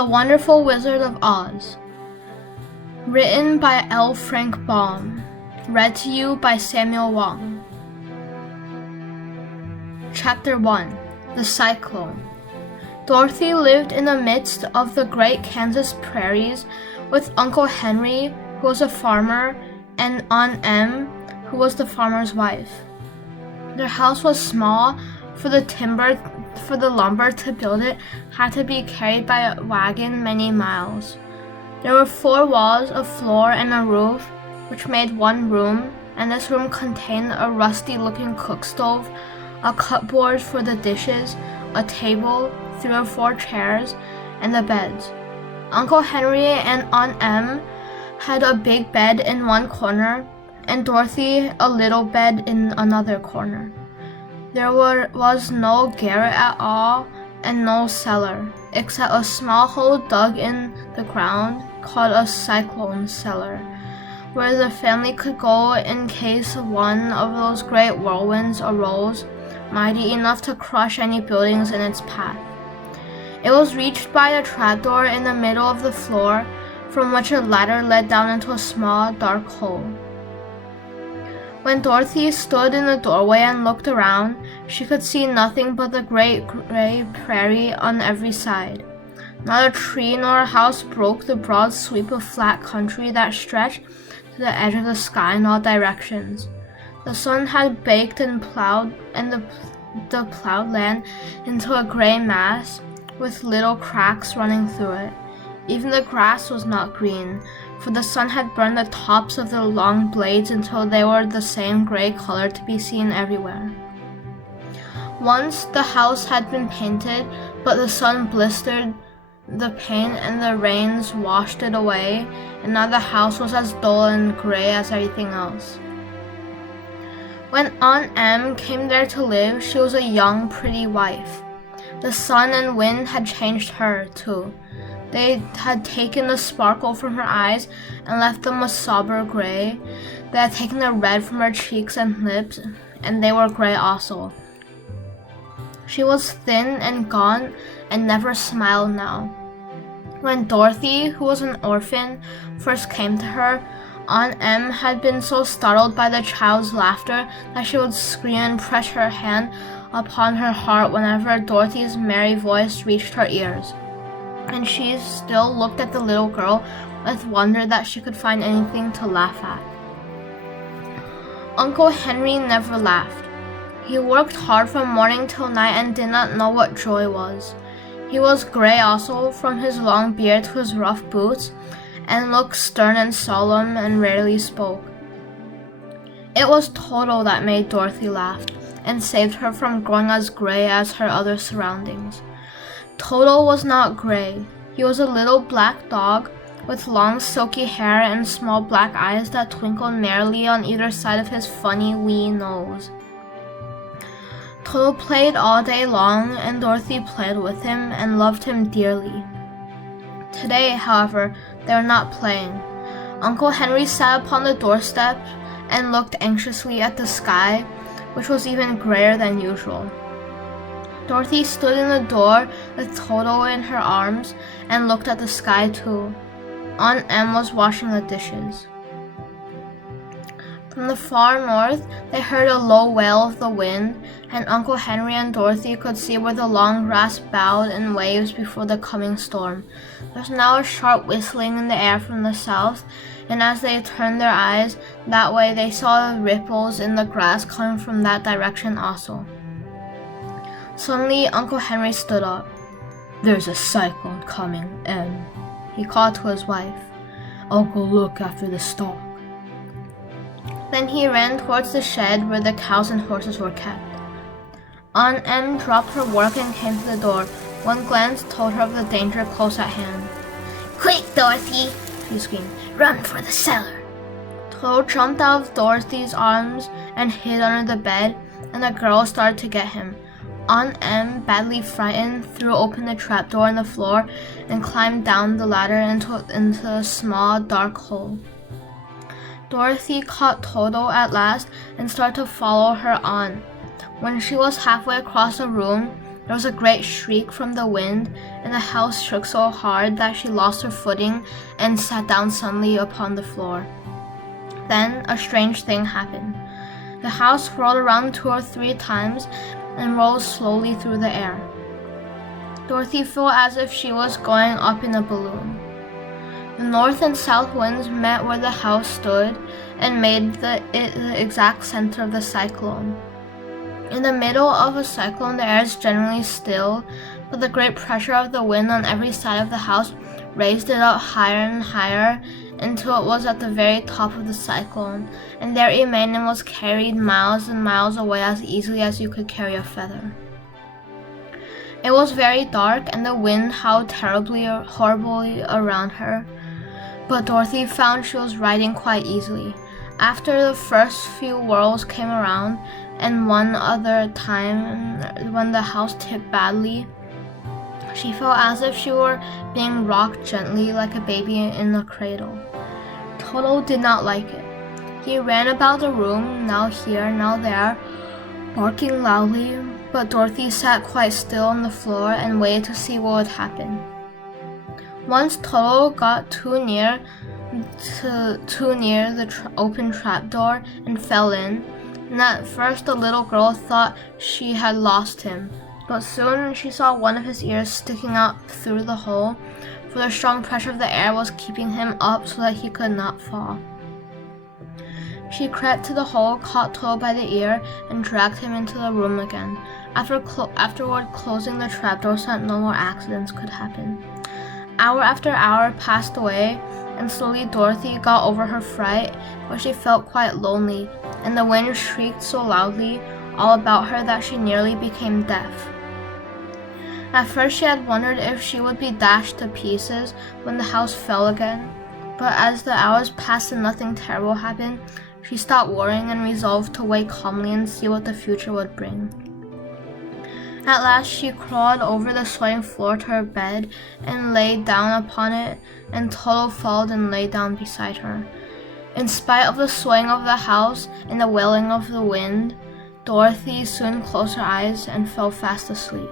The Wonderful Wizard of Oz. Written by L. Frank Baum. Read to you by Samuel Wong. Chapter 1. The Cyclone. Dorothy lived in the midst of the great Kansas prairies with Uncle Henry, who was a farmer, and Aunt Em, who was the farmer's wife. Their house was small, for the lumber to build it had to be carried by a wagon many miles. There were 4 walls, a floor, and a roof, which made one room, and this room contained a rusty-looking cook stove, a cupboard for the dishes, a table, 3 or 4 chairs, and the beds. Uncle Henry and Aunt Em had a big bed in one corner, and Dorothy a little bed in another corner. There was no garret at all, and no cellar, except a small hole dug in the ground called a cyclone cellar, where the family could go in case one of those great whirlwinds arose, mighty enough to crush any buildings in its path. It was reached by a trapdoor in the middle of the floor, from which a ladder led down into a small, dark hole. When Dorothy stood in the doorway and looked around, she could see nothing but the great gray prairie on every side. Not a tree nor a house broke the broad sweep of flat country that stretched to the edge of the sky in all directions. The sun had baked and plowed the plowed land into a gray mass with little cracks running through it. Even the grass was not green, for the sun had burned the tops of the long blades until they were the same gray color to be seen everywhere. Once the house had been painted, but the sun blistered the paint and the rains washed it away, and now the house was as dull and gray as everything else. When Aunt Em came there to live, she was a young, pretty wife. The sun and wind had changed her, too. They had taken the sparkle from her eyes and left them a sober gray. They had taken the red from her cheeks and lips, and they were gray also. She was thin and gaunt and never smiled now. When Dorothy, who was an orphan, first came to her, Aunt Em had been so startled by the child's laughter that she would scream and press her hand upon her heart whenever Dorothy's merry voice reached her ears. And she still looked at the little girl with wonder that she could find anything to laugh at. Uncle Henry never laughed. He worked hard from morning till night and did not know what joy was. He was gray also, from his long beard to his rough boots, and looked stern and solemn and rarely spoke. It was Toto that made Dorothy laugh and saved her from growing as gray as her other surroundings. Toto was not gray. He was a little black dog with long silky hair and small black eyes that twinkled merrily on either side of his funny wee nose. Toto played all day long, and Dorothy played with him and loved him dearly. Today, however, they were not playing. Uncle Henry sat upon the doorstep and looked anxiously at the sky, which was even grayer than usual. Dorothy stood in the door with Toto in her arms and looked at the sky too. Aunt Em was washing the dishes. From the far north, they heard a low wail of the wind, and Uncle Henry and Dorothy could see where the long grass bowed in waves before the coming storm. There was now a sharp whistling in the air from the south, and as they turned their eyes that way, they saw ripples in the grass coming from that direction also. Suddenly, Uncle Henry stood up. "There's a cyclone coming, Em," he called to his wife. "I'll go look after the stock." Then he ran towards the shed where the cows and horses were kept. Aunt Em dropped her work and came to the door. One glance told her of the danger close at hand. "Quick, Dorothy!" she screamed. "Run for the cellar!" Toto jumped out of Dorothy's arms and hid under the bed, and the girl started to get him. Aunt Em, badly frightened, threw open the trapdoor in the floor and climbed down the ladder into a small, dark hole. Dorothy caught Toto at last and started to follow her aunt. When she was halfway across the room, There was a great shriek from the wind, and the house shook so hard that she lost her footing and sat down suddenly upon the floor. Then a strange thing happened. The house whirled around 2 or 3 times and rolled slowly through the air. Dorothy felt as if she was going up in a balloon. The north and south winds met where the house stood and made it the exact center of the cyclone. In the middle of a cyclone, the air is generally still, but the great pressure of the wind on every side of the house raised it up higher and higher until it was at the very top of the cyclone, and there it remained and was carried miles and miles away as easily as you could carry a feather. It was very dark, and the wind howled terribly or horribly around her, but Dorothy found she was riding quite easily. After the first few whirls came around, and one other time when the house tipped badly, she felt as if she were being rocked gently like a baby in a cradle. Toto did not like it. He ran about the room, now here, now there, barking loudly, but Dorothy sat quite still on the floor and waited to see what would happen. Once Toto got too near the open trapdoor and fell in, and at first the little girl thought she had lost him, but soon she saw one of his ears sticking out through the hole, for the strong pressure of the air was keeping him up so that he could not fall. She crept to the hole, caught Toto by the ear, and dragged him into the room again, afterward closing the trapdoor so that no more accidents could happen. Hour after hour passed away, and slowly Dorothy got over her fright, but she felt quite lonely, and the wind shrieked so loudly all about her that she nearly became deaf. At first she had wondered if she would be dashed to pieces when the house fell again, but as the hours passed and nothing terrible happened, she stopped worrying and resolved to wait calmly and see what the future would bring. At last she crawled over the sweating floor to her bed and lay down upon it, and Toto followed and lay down beside her. In spite of the swaying of the house and the wailing of the wind, Dorothy soon closed her eyes and fell fast asleep.